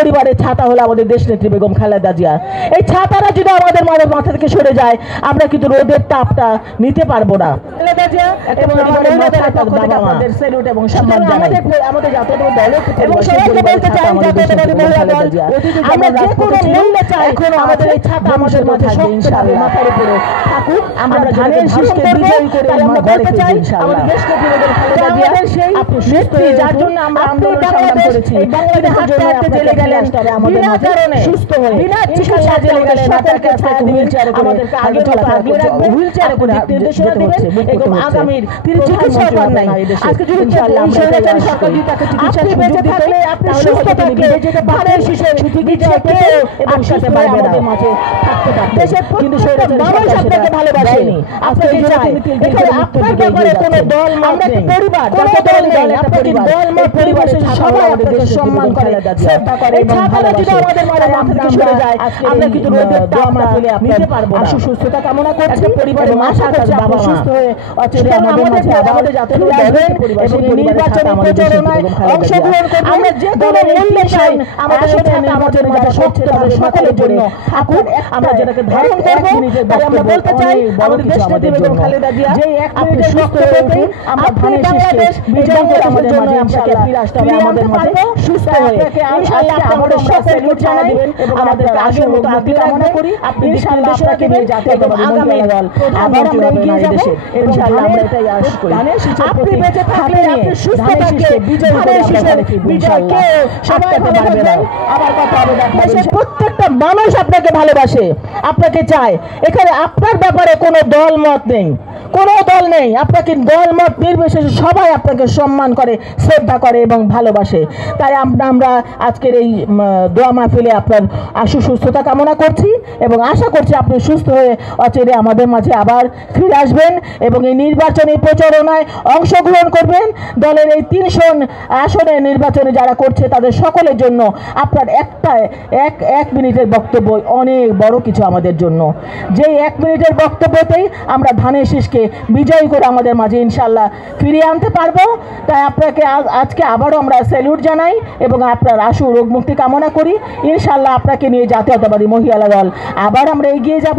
পরিবারের ছাতা হলো আমাদের দেশনেত্রী বেগম খালেদা জিয়া। এই ছাতাটা যদি আমাদের মাথা থেকে সরে যায় আমরা কিন্তু রোদের তাপটা নিতে পারবো না। খালেদা জিয়া এবং আমাদের মহিলাদের পক্ষ থেকে আপনাদের স্যালুট এবং সম্মান জানাই। আমাদের জাতীয় দল এবং সবাইকে বলতে চাই জাতীয়তাবাদী মহিলা দল আমরা যে কোনো মূল্যে চাই এখন আমাদের এই ছাতা আমাদের মাঝে শক্তভাবে মাথার উপরে থাকুক। আমরা ধানের শীষকে বিজয়ী করে আমরা বলতে চাই আমাদের দেশনেত্রী বেগম খালেদা জিয়া আপনি নেত্রী যার জন্য আমরা আন্দোলন সংগ্রাম করেছি এই বাংলাদেশের জন্য আপনি জেলে গেলেন আমাদের মাঝে সুস্থ হয়ে বিনা চিকিৎসা জেলে গেলেন আপনাকে ছায়া হুইল চেয়ারে আমাদেরকে আগে চলা আগলে রাখবেন হুইল চেয়ারে করে নির্দেশনা দিবেন এবং আগামীর তিনি চিকিৎসা সরকার নাই আজকে যদি ইনশাআল্লাহ আমরা সরকারি সরকার যদি তাকে চিকিৎসা সুযোগ দিতে আপনি সুস্থ থাকলে ধানের শীষে চিকিৎসা পেয়ে এবং সাথে আমাদের মাঝে থাকতে পারবেন দেশের কিন্তু মানুষ আপনাকে ভালোবাসেনি আপনাকে চাই এখানে আপনার ব্যাপারে কোনো দল আমরা একটা পরিবার কোনো দল নেই আপনাকে দল মত পরিবারের সবাই আপনাকে সম্মান করে শ্রদ্ধা করে এবং ভালোবাসে আমাদের মাঝে থেকে সরে যায় আমরা কিন্তু রোদের তাপটা নিতে পারবো না সুস্থতা কামনা করছি পরিবারের আশা করছি বাবা সুস্থ হয়ে অচিরে আমাদের জাতীয় দলের এবং নির্বাচনী প্রচারণায় অংশগ্রহণ করবেন আমরা যে দলের মূল্যে চাই আমাদের সাথে আমাদের মাঝে শক্তিভাবে সকলের জন্য থাকুন আমরা যেটাকে ধারণ করব তাই আমরা বলতে চাই আমাদের দেশনেত্রী বেগম খালেদা জিয়া যে এক মিনিটে সুস্থ হয়ে উঠে আমরা ধানের শীষকে বিজয় করে আমাদের মাঝে ইনশাআল্লাহ ফিরে আসতে হবে আমাদের মাঝে সুস্থ হয়ে ইনশাআল্লাহ আমাদের স্যালুট জানাই এবং আমাদের আগের মতো মুক্তি কামনা করি আপনি ইনশাআল্লাহ আপনাকে নিয়ে জাতীয়তাবাদী মহিলা দল আবার আমরা এগিয়ে যাব ইনশাআল্লাহ আমরা এটাই আশা করি আপনি বেঁচে থাকলে আপনি সুস্থ থাকলে বিজয় করে আমরা ইনশাআল্লাহ সবাই ভালো থাকবেন আবার কথা হবে দেশের প্রত্যেকটা মানুষ আপনাকে ভালোবাসে আপনাকে চায় এখানে আপনার ব্যাপারে কোনো দল মত নেই কোনো দল নেই আপনাকে দল মত নির্বিশেষে সবাই আপনাকে সম্মান করে শ্রদ্ধা করে এবং ভালোবাসে তাই আমরা আজকের এই দোয়া মাহফিলে আপনার আশু সুস্থতা কামনা করছি এবং আশা করছি আপনি সুস্থ হয়ে অচিরে আমাদের মাঝে আবার ফিরে আসবেন এবং এই নির্বাচনী প্রচারণায় অংশগ্রহণ করবেন দলের এই 300 আসনের নির্বাচনে যারা করছে তাদের সকলের জন্য আপনার এক মিনিটের বক্তব্য অনেক বড় কিছু আমাদের জন্য যেই 1 মিনিটের বক্তব্যতেই আমরা ধানের শীষকে বিজয়ী করে আমাদের মাঝে ইনশাআল্লাহ ফিরিয়ে আনতে পারবো তাই আপনাকে আজকে আবারও আমরা স্যালুট জানাই এবং আপনার আশু রোগ মুক্তি কামনা করি ইনশাআল্লাহ আপনাকে নিয়ে জাতীয়তাবাদী মহিলা দল আবার আমরা এগিয়ে যাব।